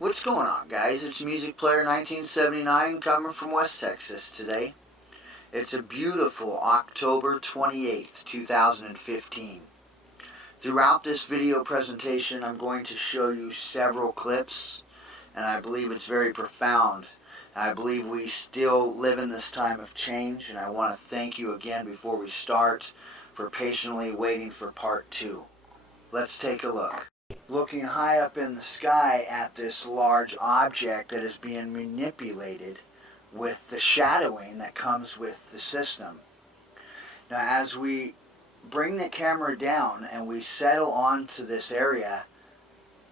What's going on, guys? It's Music Player 1979 coming from West Texas today. It's a beautiful October 28th, 2015. Throughout this video presentation, I'm going to show you several clips, and I believe it's very profound. I believe we still live in this time of change, and I want to thank you again before we start for patiently waiting for part 2. Let's take a look. Looking high up in the sky at this large object that is being manipulated with the shadowing that comes with the system. Now, as we bring the camera down and we settle onto this area,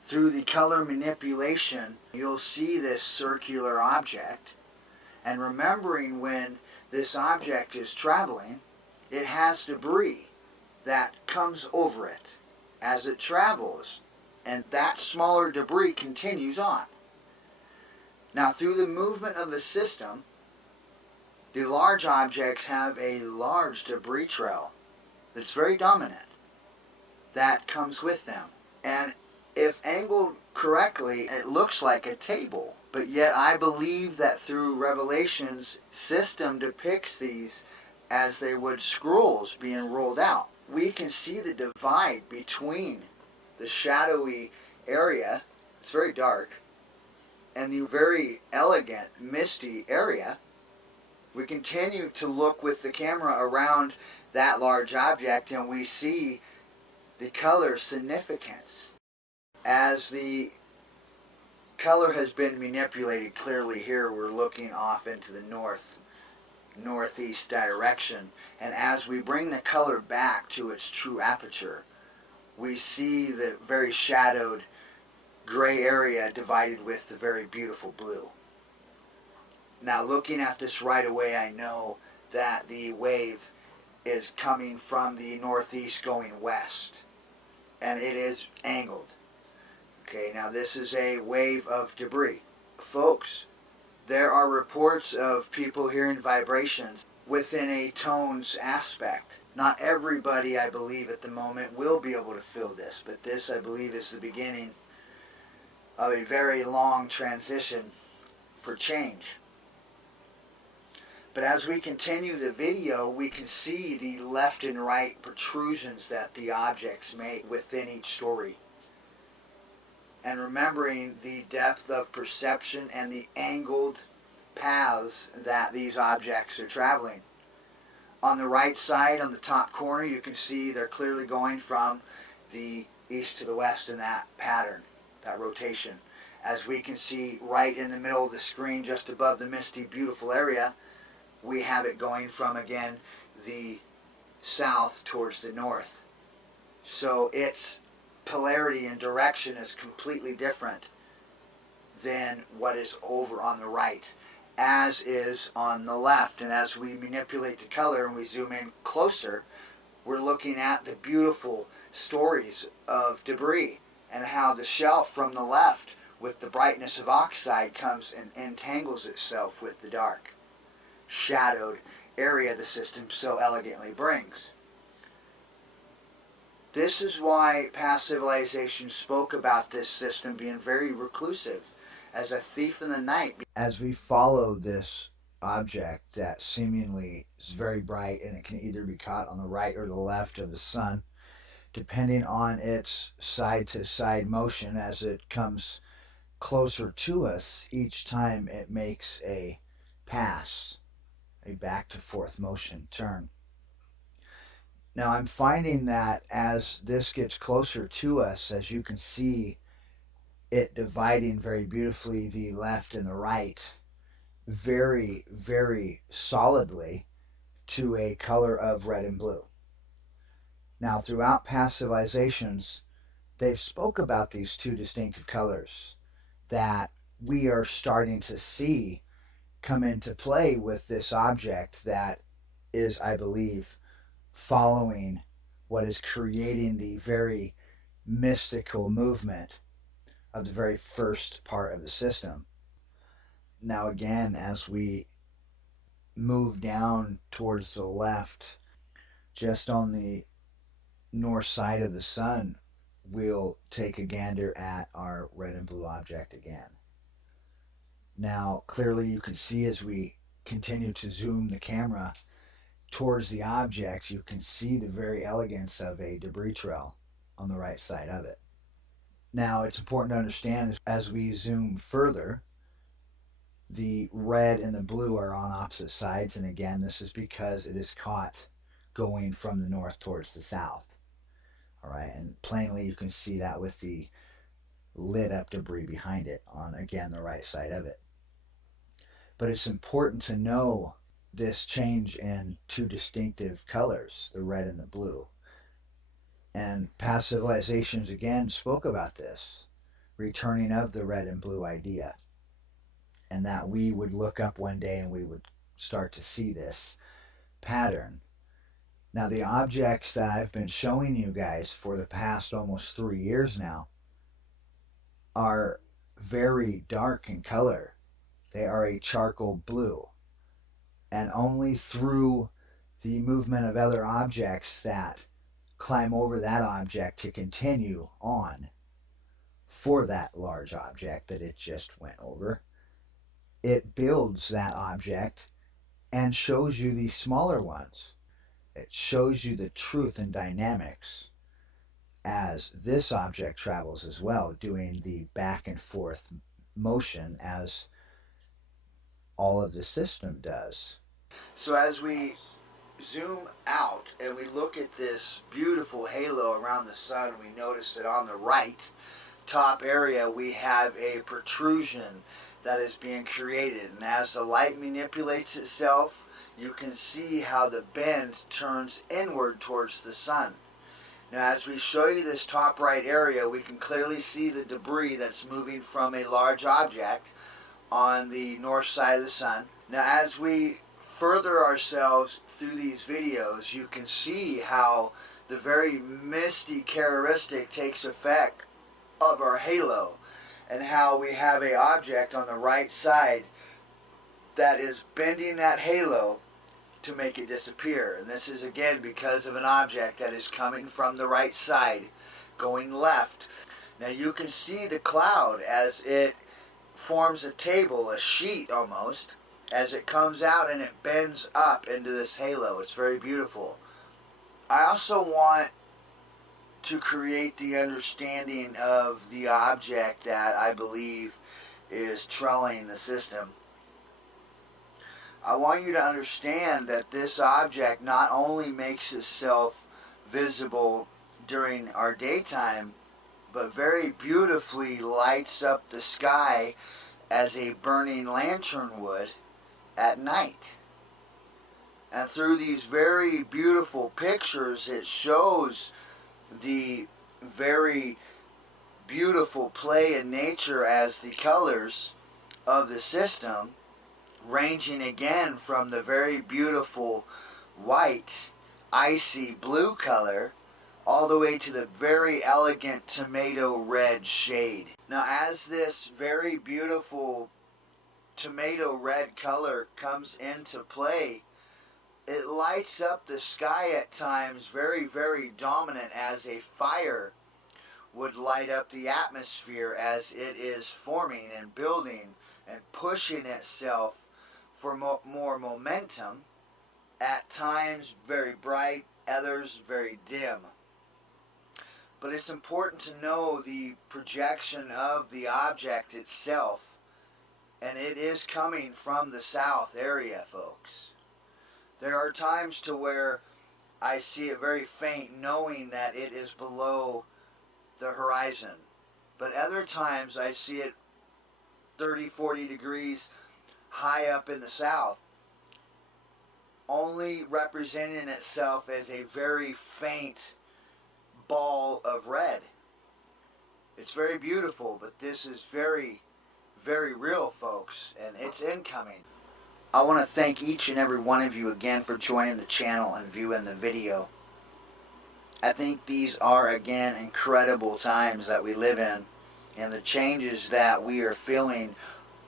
through the color manipulation, you'll see this circular object. And remembering when this object is traveling, it has debris that comes over it as it travels. And that smaller debris continues on. Now, through the movement of the system, the large objects have a large debris trail that's very dominant that comes with them. And if angled correctly, it looks like a table. But yet I believe that through Revelation's system depicts these as they would scrolls being rolled out. We can see the divide between the shadowy area, it's very dark, and the very elegant, misty area. We continue to look with the camera around that large object and we see the color significance. As the color has been manipulated clearly here, we're looking off into the northeast direction, and as we bring the color back to its true aperture, we see the very shadowed gray area divided with the very beautiful blue. Now, looking at this right away, I know that the wave is coming from the northeast going west, and it is angled. Okay, now this is a wave of debris. Folks, there are reports of people hearing vibrations within a tone's aspect. Not everybody, I believe, at the moment will be able to feel this, but this, I believe, is the beginning of a very long transition for change. But as we continue the video, we can see the left and right protrusions that the objects make within each story. And remembering the depth of perception and the angled paths that these objects are traveling. On the right side, on the top corner, you can see they're clearly going from the east to the west in that pattern, that rotation. As we can see right in the middle of the screen, just above the misty, beautiful area, we have it going from, again, the south towards the north. So its polarity and direction is completely different than what is over on the right, as is on the left. And as we manipulate the color and we zoom in closer, we're looking at the beautiful stories of debris and how the shelf from the left with the brightness of oxide comes and entangles itself with the dark, shadowed area the system so elegantly brings. This is why past civilizations spoke about this system being very reclusive, as a thief in the night. As we follow this object that seemingly is very bright, and it can either be caught on the right or the left of the sun, depending on its side-to-side motion as it comes closer to us each time it makes a pass, a back-to-forth motion turn. Now, I'm finding that as this gets closer to us, as you can see it dividing very beautifully the left and the right, very, very solidly to a color of red and blue. Now, throughout past civilizations, they've spoke about these two distinctive colors that we are starting to see come into play with this object that is, I believe, following what is creating the very mystical movement of the very first part of the system. Now again, as we move down towards the left, just on the north side of the sun, we'll take a gander at our red and blue object again. Now, clearly you can see as we continue to zoom the camera towards the object, you can see the very elegance of a debris trail on the right side of it. Now, it's important to understand as we zoom further, the red and the blue are on opposite sides, and again, this is because it is caught going from the north towards the south. All right, and plainly you can see that with the lit up debris behind it on, again, the right side of it. But it's important to know this change in two distinctive colors, the red and the blue. And past civilizations again spoke about this returning of the red and blue idea, and that we would look up one day and we would start to see this pattern. Now, the objects that I've been showing you guys for the past almost 3 years now are very dark in color. They are a charcoal blue. And only through the movement of other objects that climb over that object to continue on for that large object that it just went over, it builds that object and shows you the smaller ones. It shows you the truth and dynamics as this object travels as well, doing the back and forth motion as all of the system does. So as we zoom out and we look at this beautiful halo around the sun, we notice that on the right top area we have a protrusion that is being created, and as the light manipulates itself, you can see how the bend turns inward towards the sun. Now, as we show you this top right area, we can clearly see the debris that's moving from a large object on the north side of the sun. Now, as we further ourselves through these videos, you can see how the very misty characteristic takes effect of our halo, and how we have an object on the right side that is bending that halo to make it disappear. And this is again because of an object that is coming from the right side going left. Now you can see the cloud as it forms a table, a sheet almost, as it comes out and it bends up into this halo. It's very beautiful. I also want to create the understanding of the object that I believe is trailing the system. I want you to understand that this object not only makes itself visible during our daytime, but very beautifully lights up the sky as a burning lantern would at night. And through these very beautiful pictures, it shows the very beautiful play in nature as the colors of the system, ranging again from the very beautiful white, icy blue color all the way to the very elegant tomato red shade. Now, as this very beautiful tomato red color comes into play, it lights up the sky at times very, very dominant, as a fire would light up the atmosphere as it is forming and building and pushing itself for more momentum, at times very bright, others very dim. But it's important to know the projection of the object itself, and it is coming from the south area, folks. There are times to where I see it very faint, knowing that it is below the horizon. But other times I see it 30, 40 degrees high up in the south, only representing itself as a very faint ball of red. It's very beautiful, but this is very, very real, folks, and it's incoming. I want to thank each and every one of you again for joining the channel and viewing the video. I think these are, again, incredible times that we live in, and the changes that we are feeling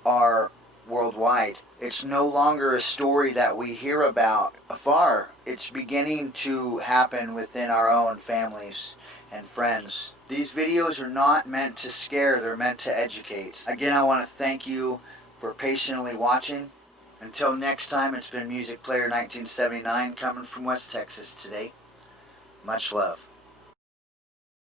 are worldwide. It's no longer a story that we hear about afar. It's beginning to happen within our own families and friends. These videos are not meant to scare, they're meant to educate. Again, I want to thank you for patiently watching. Until next time, it's been Music Player 1979 coming from West Texas today. Much love.